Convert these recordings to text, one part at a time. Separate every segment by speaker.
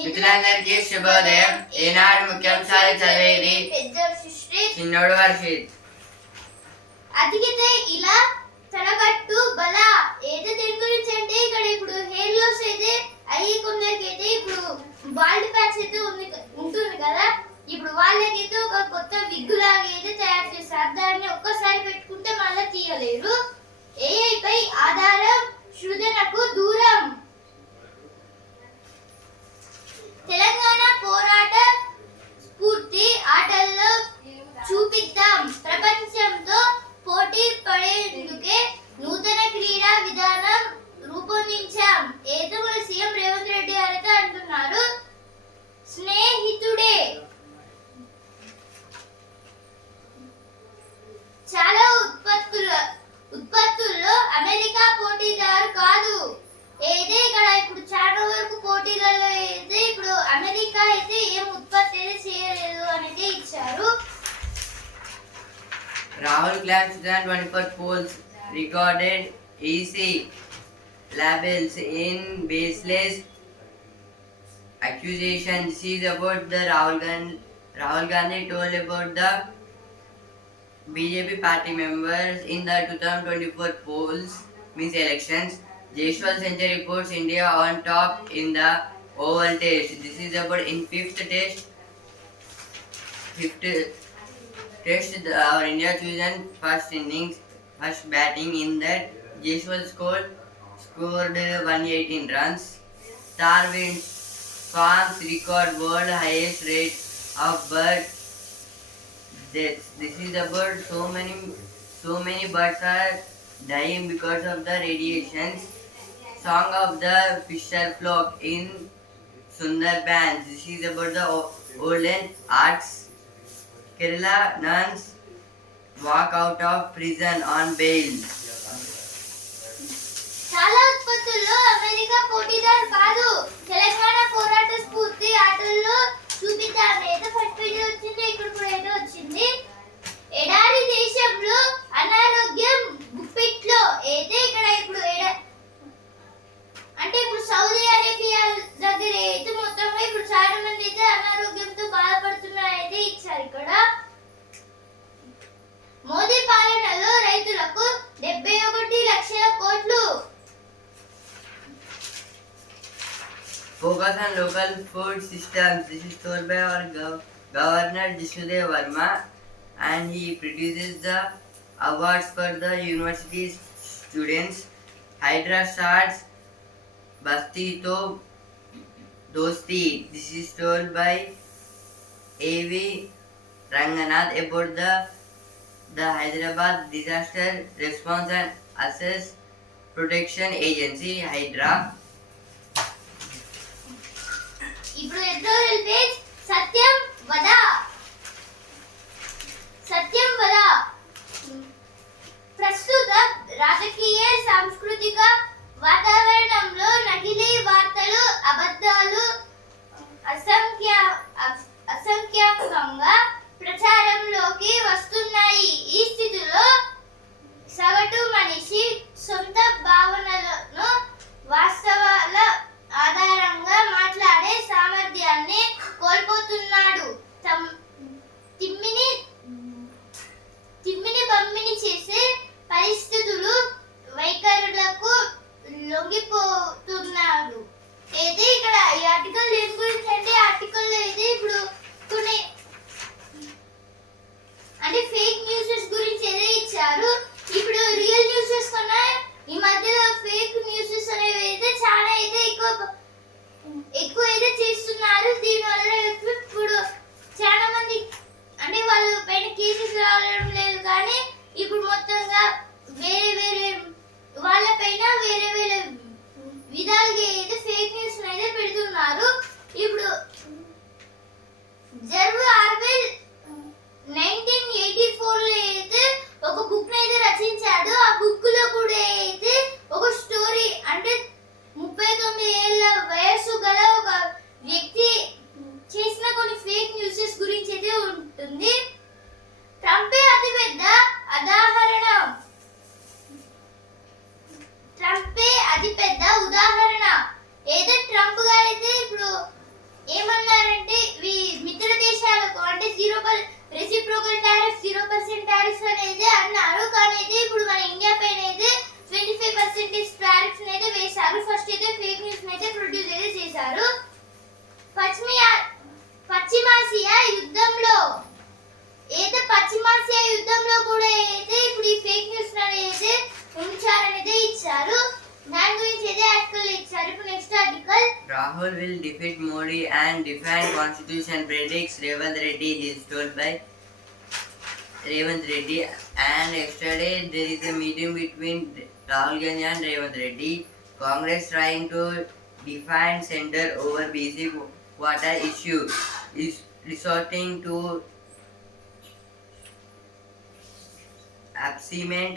Speaker 1: మిత్రులందరికీ శుభోదయం ఈనాడు ముఖ్యాంశాలు చదివేది
Speaker 2: పెద్ద సృష్టి
Speaker 1: చిన్నోడు వర్షిత్
Speaker 2: అతికితే ఇలా తనగట్టు బల ఏదో దేని గురించి అంటే ఇక్కడ ఇప్పుడు హెయిర్ లాస్ అయితే అయ్యి కొందరికి అయితే ఇప్పుడు బాల్డ్ ప్యాచ్ అయితే ఉంది ఉంటుంది కదా ఇప్పుడు వాళ్ళకైతే ఒక కొత్త విగ్గు లాగా అయితే తయారు చేస్తారు దాన్ని ఒక్కసారి పెట్టుకుంటే మళ్ళీ తీయలేరు AI పై ఆధారం సృజనకు దూరం తెలంగాణ పోరాట స్ఫూర్తి ఆటల్లో చూపిద్దాం. ప్రపంచంతో పోటీ పడేందుకే నూతన క్రీడా విధానం రూపొందించాం. ఏదో సీఎం రేవంత్ రెడ్డి గారితో
Speaker 1: recorded EC labels in baseless accusation. This is about the Rahul Gandhi, Rahul Gandhi told about the BJP party members in the 2024 polls, means elections. Jeshwal Century reports India on top in the oval test. This is about in fifth test. Fifth test our India chosen first innings, first batting in that Jaiswal scored scored uh, 118 runs. Darwin Farms record world highest rate of bird deaths. This is about so many so many birds are dying because of the radiations. Song of the fisher flock in Sundarbans. This is about the olden arts. Kerala nuns walk out of prison on bail.
Speaker 2: చాలా ఉత్పత్తుల్లో America పోటీదారు కాదు
Speaker 1: This is told by our gov- governor Jisudev Verma and he produces the awards for the university's students. Hydra Basti to Dosti. This is told by A.V. Ranganath about the the Hyderabad Disaster Response and Assess Protection Agency Hydra.
Speaker 2: Tutorial page సత్యం వద సత్యం వద ప్రస్తుత రాజకీయ సాంస్కృతిక వాతావరణంలో నకిలీ వార్తలు అబద్ధాలు అసంఖ్య అసంఖ్యాకంగా ప్రచారంలోకి వస్తున్నాయి. ఈ స్థితిలో సగటు మనిషి సొంత భావనలను వాస్తవాల ఇచ్చారు అనేది ఇచ్చారు. దాని గురించి ఇదే ఆర్టికల్ ఇచ్చారు? ఇప్పుడు next article
Speaker 1: Rahul will defeat Modi and define constitution predicts Revanth Reddy is told by Revanth Reddy and yesterday there is a meeting between Rahul Gandhi and Revanth Reddy Congress trying to define centre over BC water issue is resorting to absent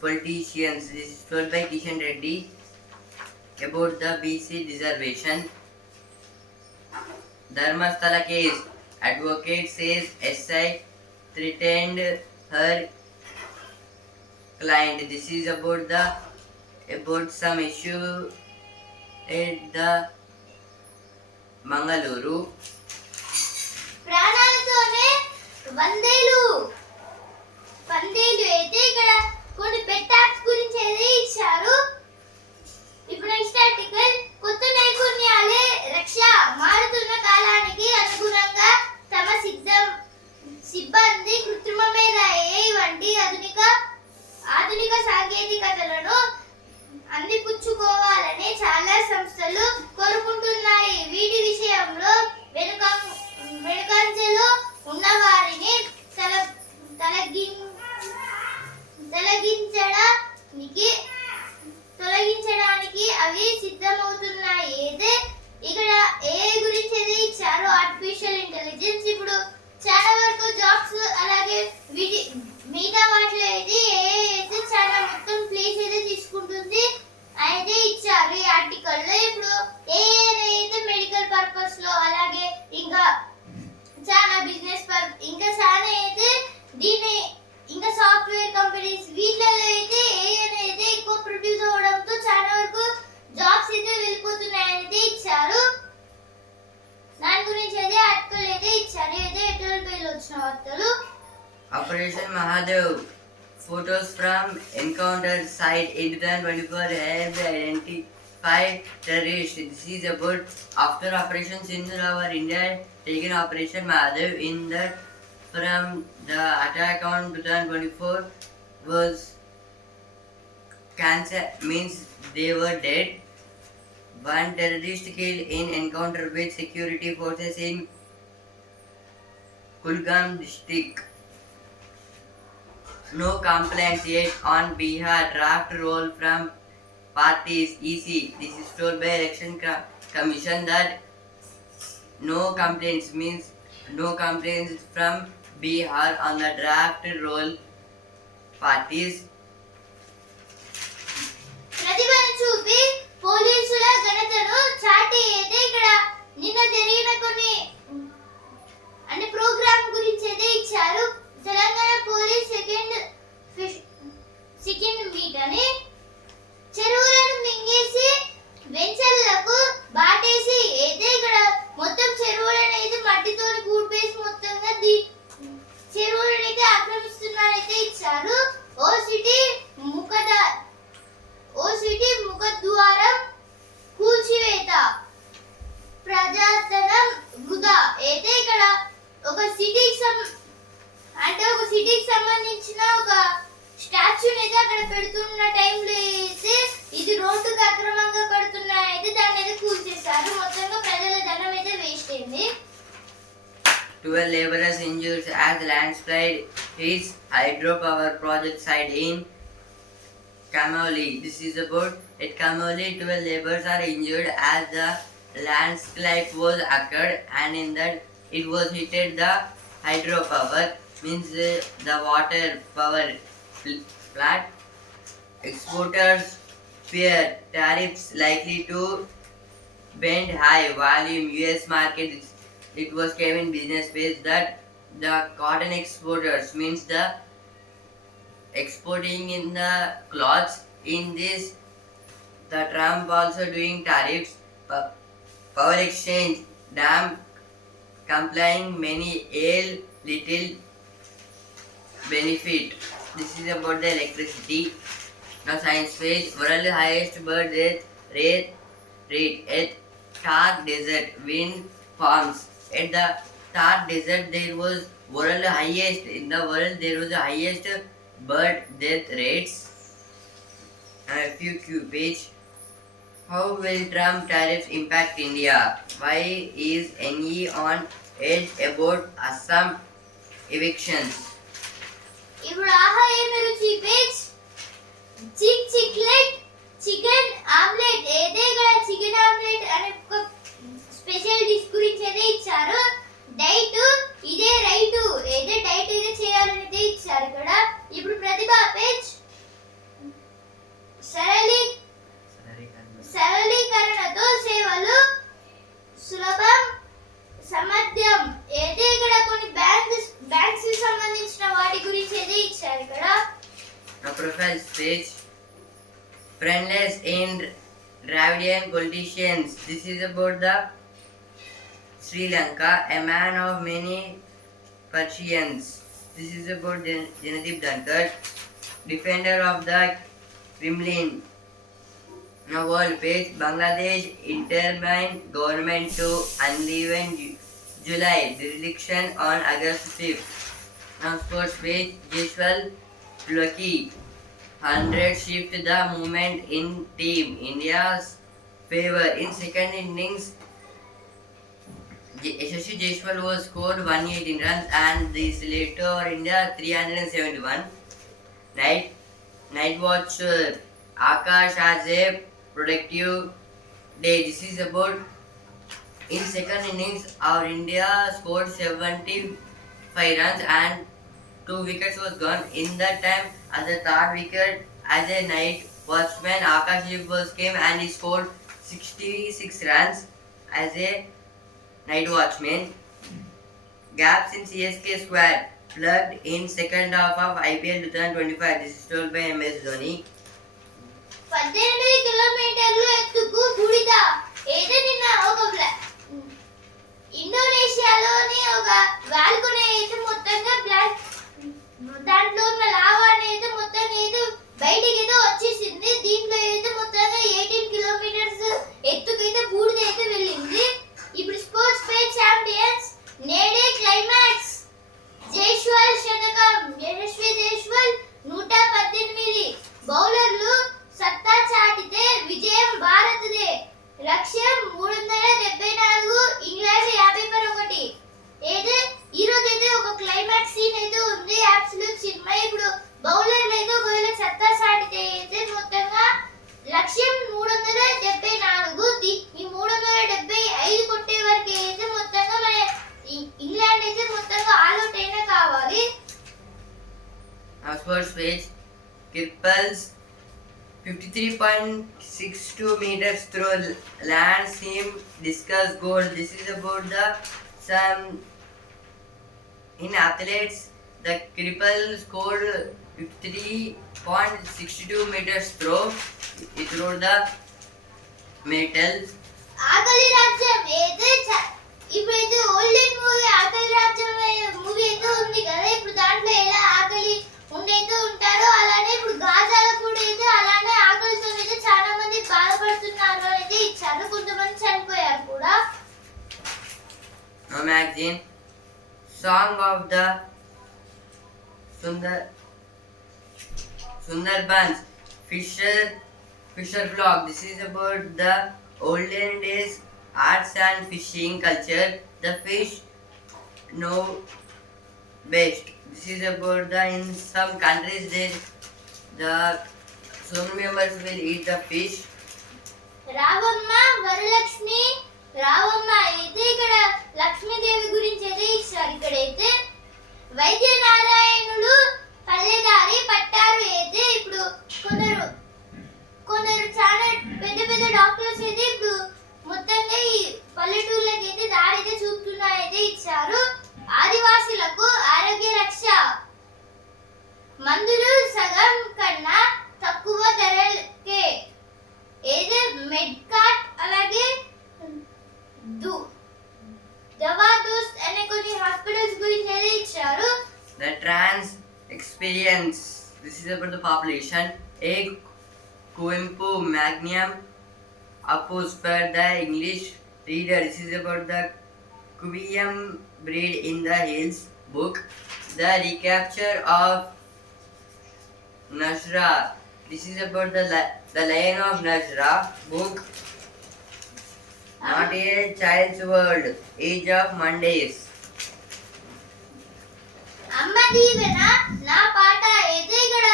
Speaker 1: politicians. This is told by Kishan Reddy about the BC reservation. Dharmasthala case. Advocate says SI threatened her client. This is about the about some issue at the Mangaluru.
Speaker 2: ప్రాణాలతోనే వందేలు వందేలు అయితే ఇక్కడ కొన్ని పెట్ apps గురించి అయితే ఇచ్చారు. ఇప్పుడు నెక్స్ట్ ఆర్టికల్ కొత్త నైపుణ్యాలే రక్ష మారుతున్న కాలానికి అనుగుణంగా తమ సిద్ధం సిబ్బంది కృత్రిమ మీద ఏఐ వంటి ఆధునిక ఆధునిక సాంకేతికతలను అందిపుచ్చుకోవాలి.
Speaker 1: Operation Mahadev. Photos from encounter site in 2024 have identified terrorists. This is about after Operation Sindhur, India taken Operation Mahadev in that from the attack on 2024 was cancer means they were dead. One terrorist killed in encounter with security forces in Kulgam district. No complaints yet on Bihar draft roll from parties EC. This is told by Election Commission that no complaints means no complaints from Bihar on the draft roll parties.
Speaker 2: ప్రతిభను చూపి పోలీసుల ఘనతను చాటి అయితే ఇక్కడ నిన్న జరిగిన కొన్ని అన్ని ప్రోగ్రామ్ గురించి అయితే ఇచ్చారు Telangana police second second meet అని చెరువులను మింగేసి వెంచర్లకు బాటేసి అయితే ఇక్కడ మొత్తం చెరువులను అయితే మట్టితో కూడిపేసి మొత్తంగా దీ చెరువులను అయితే ఆక్రమిస్తున్నారైతే ఇచ్చారు. ఓ సిటీ ముఖద ఓ
Speaker 1: city hits hydropower project site in Kamoli. This is about at Kamoli 12 laborers are injured as the landslide was occurred and in that it was hitted the hydropower means uh, the water power pl- plant. Exporters fear tariffs likely to bend high volume US market it was Kevin business page that the cotton exporters means the exporting in the cloths in this the Trump also doing tariffs power exchange dam complying many ale little benefit. This is about the electricity. Now science page world highest bird death rate rate at Thar desert wind farms at the Thar desert there was world highest in the world there was the highest bird death rates and a few Q page How will Trump tariffs impact India? Why is NE on edge about Assam evictions?
Speaker 2: ఇప్పుడు ఆహా ఏమి రుచి page చిక్ chiclet chicken omelette ఏదే ఇక్కడ chicken omelette అనే ఒక special dish గురించి అయితే ఇచ్చారు డైట్ ఇదే రైట్ ఏదే డైట్ ఇదే చేయాలనేది ఇచ్చారు ఇక్కడ ఇప్పుడు ప్రతిభ పేజ్. సరళీ సరళీకరణతో సేవలు సులభం సమర్థ్యం. అయితే ఇక్కడ కొన్ని బ్యాంక్స్ బ్యాంక్స్ సంబంధించిన వాటి గురించి అయితే ఇచ్చారు ఇక్కడ?
Speaker 1: profile stage. Friendless in Dravidian politicians. This is about the Sri Lanka, a man of many Persians. This is about Jan- Janadip defender of the Kremlin. World page. Bangladesh intervened government to uneven Ju- July. The election on August 5th. Now, sports page. Jeshwal Lucky. 100 shift the movement in team India's favor. In second innings, Yashasvi Jaishwal was scored 118 runs and this later India 371. Night night watcher uh, Akash has a productive day. This is about in second innings our India scored 75 runs and two wickets was gone. In that time, as a third wicket, as a night watchman, Akash was came and he scored 66 runs as a night watchman. Gaps in CSK squad plugged in second half of IPL 2025. This is told by MS Dhoni.
Speaker 2: పద్దెనిమిది కిలోమీటర్లు ఎత్తుకు బూడిద ఏదో నిన్న ఒక ఇండోనేషియాలోని ఒక వాల్కొన అయితే మొత్తంగా బ్లాక్ దాంట్లో ఉన్న లావా అనేది మొత్తం ఏదో బయటికి
Speaker 1: Kirpals 53.62 meters through land seam discus gold. This is about the some in athletes. The cripple scored 53.62 meters throw. He threw the metal.
Speaker 2: ఆకలి రాజ్యం అయితే చ- ఇప్పుడైతే ఓల్డెన్ మూవీ ఆకలి రాజ్యం మూవీ అయితే ఉంది కదా ఇప్పుడు దాంట్లో ఎలా ఆకలి ఉండైతే ఉంటారో అలానే ఇప్పుడు గాజాలో కూడా అయితే అలానే ఆకలితో అయితే చాలా మంది బాధపడుతున్నారు అని అయితే ఇచ్చారు కొంతమంది చనిపోయారు కూడా
Speaker 1: No magazine. Song of the Sundar Sundarbans Fisher Fisher vlog. This is about the olden days arts and fishing culture. The fish know best. This is about the in some countries they the soul members will eat the fish.
Speaker 2: రావమ్మ వరలక్ష్మి రావమ్మ అయితే ఇక్కడ లక్ష్మీదేవి గురించి అయితే ఇచ్చారు ఇక్కడైతే వైద్య నారాయణుడు పల్లెదారి పట్టారు అయితే ఇప్పుడు కొందరు కొందరు చాలా పెద్ద పెద్ద డాక్టర్స్ అయితే ఇప్పుడు మొత్తంగా ఈ పల్లెటూర్లకి అయితే దారి అయితే ఇచ్చారు ఆదివాసులకు ఆరోగ్య రక్ష మందులు సగం కన్నా తక్కువ ధరకే ఏది మెడ్ కార్ట్ అలాగే దవా దోస్త్ అనే కొన్ని హాస్పిటల్స్ గురించి ఇచ్చారు
Speaker 1: the trans experience this is about the population a Kuvempu magnum opus for the English reader this is about the కువియం Breed in the Hills book, The Recapture of Nasra. This is about the, the Lion of Nasra. book. Not a Child's World, Age of Mondays.
Speaker 2: ಅಮ್ಮ ನೀವೇನಾ ನಾ ಪಾಠ ಎದೆಗಳ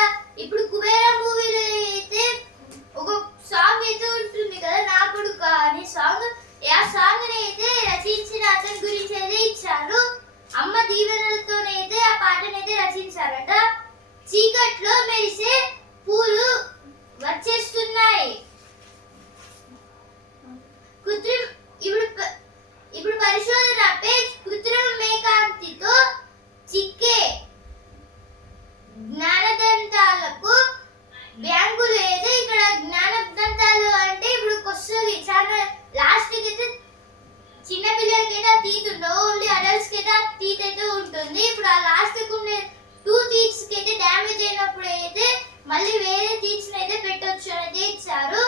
Speaker 2: మళ్ళీ వేరే teeths అయితే పెట్టొచ్చు అనేది ఇచ్చారు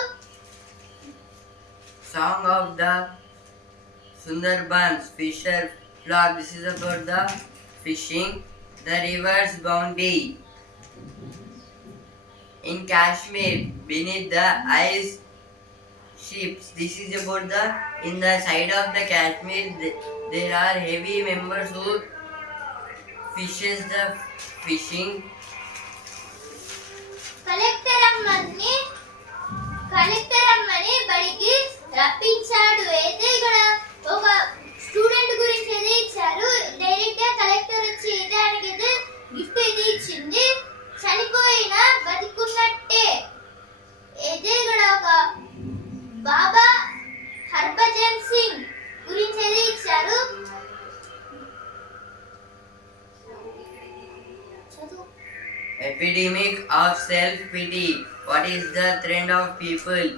Speaker 1: Song of the Sundarbans Fisher Flock. This is about the fishing. The river's bounty. In Kashmir, beneath the ice ships. This is about the in the side of the Kashmir. th- there are heavy members who fishes the fishing.
Speaker 2: collector అమ్మని collector అమ్మని బడికి రప్పించాడు. అయితే ఇక్కడ ఒక student గురించి అయితే ఇచ్చారు. డైరెక్ట్గా కలెక్టర్ వచ్చి అయితే ఆయనకైతే గిఫ్ట్ అయితే ఇచ్చింది.
Speaker 1: of self-pity. What is the trend of people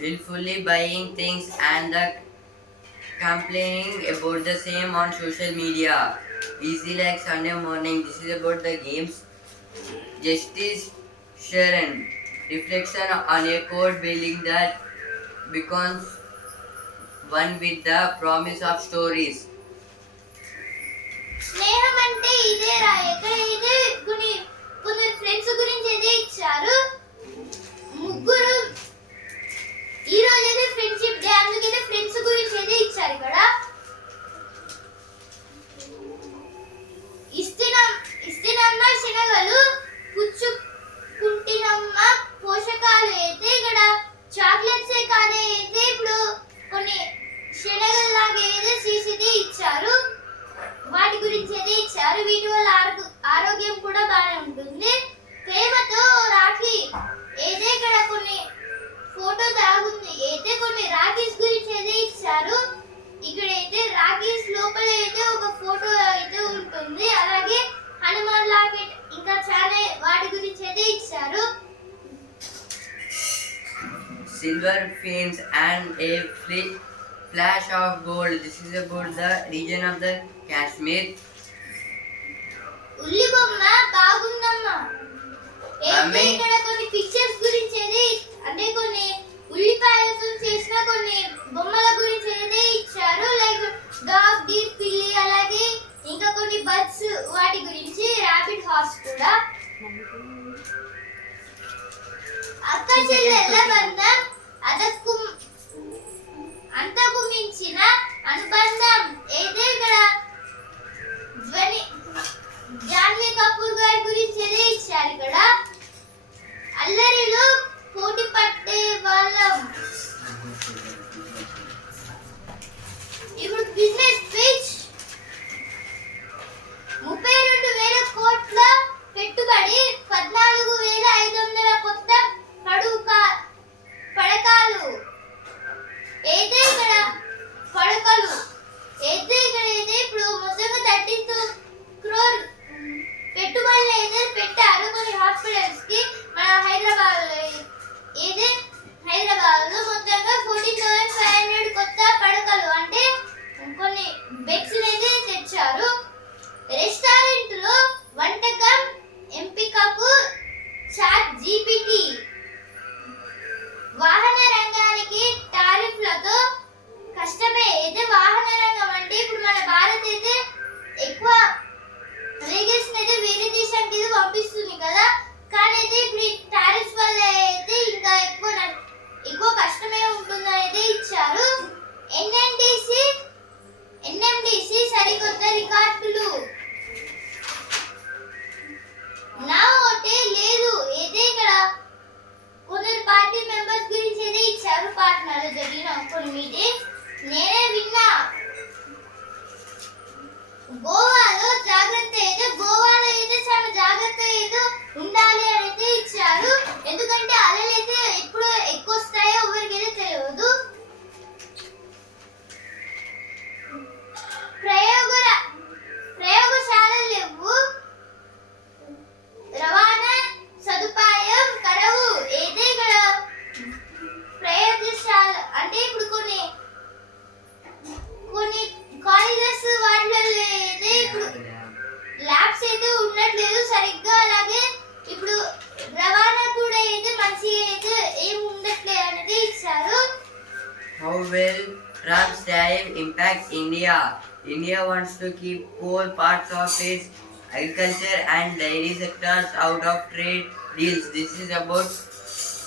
Speaker 1: willfully buying things and the complaining about the same on social media? Easy like Sunday morning. This is about the games. Justice Sharon. Reflection on a court building that becomes one with the promise of stories.
Speaker 2: స్నేహం అంటే ఇదే రా ఎక్కడైతే కొన్ని కొందరు
Speaker 1: silver fins and a flash of gold. This is about the region of the Kashmir.
Speaker 2: ఉల్లి బొమ్మ బాగుందమ్మా అయితే. ఇక్కడ కొన్ని పిక్చర్స్ గురించి అంటే కొన్ని ఉల్లిపాయలతో చేసిన కొన్ని బొమ్మల గురించి అయితే ఇచ్చారు లైక్ డాగ్ డీర్ పిల్లి అలాగే ఇంకా కొన్ని బర్డ్స్ వాటి గురించి ర్యాపిడ్ హార్స్ కూడా అక్క చెల్లెళ్ళ బంధం అదకు అంతకు మించిన అనుబంధం అయితే ఇక్కడ ధ్వని జాన్వీ కపూర్ గారి గురించి
Speaker 1: agriculture and dairy sectors out of trade deals. This is about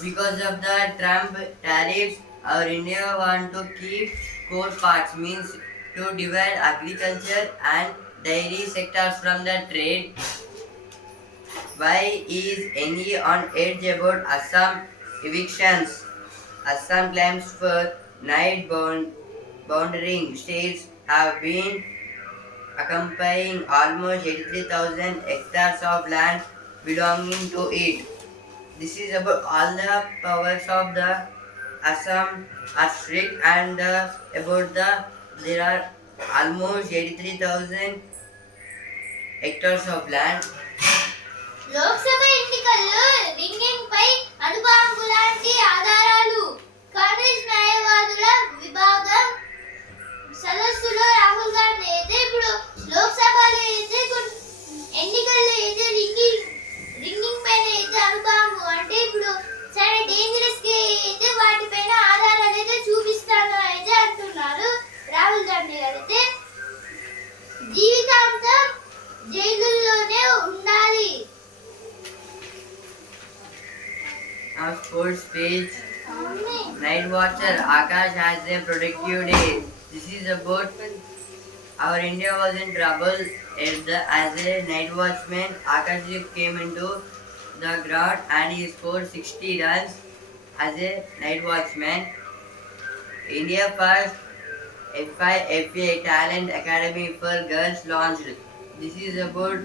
Speaker 1: because of the Trump tariffs. Our India want to keep core parts means to divide agriculture and dairy sectors from the trade. Why is any on edge about Assam evictions? Assam claims for night bound boundary states have been accompanying almost 83,000 hectares of land belonging to it. This is about all the powers of the Assam are strict and uh, about the there are almost 83,000 hectares of land.
Speaker 2: Lok Sabha ఎన్నికల్లో ringing పై అణుబాంబు లాంటి ఆధారాలు ఎన్నికల్లో అయితే ringing ringing పైన అయితే అణుబాంబు అంటే ఇప్పుడు చాలా డేంజరస్ అయితే వాటిపైన ఆధారాలు అయితే చూపిస్తాను అయితే అంటున్నారు రాహుల్ గాంధీ గారు అయితే జీవితాంతం జైలుల్లోనే ఉండాలి
Speaker 1: sports page. Night watcher Akash has a productive day. This is about our India was in trouble As, the, as a night watchman, Akashdeep came into the ground and he scored 60 runs as a night watchman. India First FIFA Talent Academy for Girls launched. This is about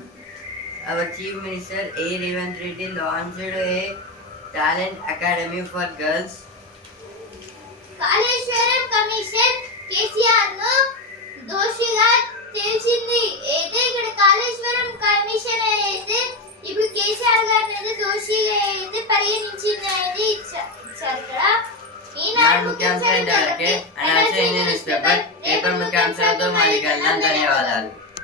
Speaker 1: our Chief Minister A. Revanth Reddy launched a talent academy for girls.
Speaker 2: Kaleshwaram commission ಕೆಸಿಆರ್ನು ದೋಷಿಗಾರ್ తేల్చింది అయితే ఇక్కడ Kaleshwaram commission అయితే ఇప్పుడు కేసీఆర్ గారిని అయితే దోషిగా అయితే పరిగణించింది అయితే ఇచ్చా- ఇచ్చారు ఇక్కడ
Speaker 1: ఈనాడు ముఖ్యాంశాలు న్యూస్ పేపర్ పేపర్ ముఖ్యాంశాలతో మళ్ళీ కలుద్దాం ధన్యవాదాలు.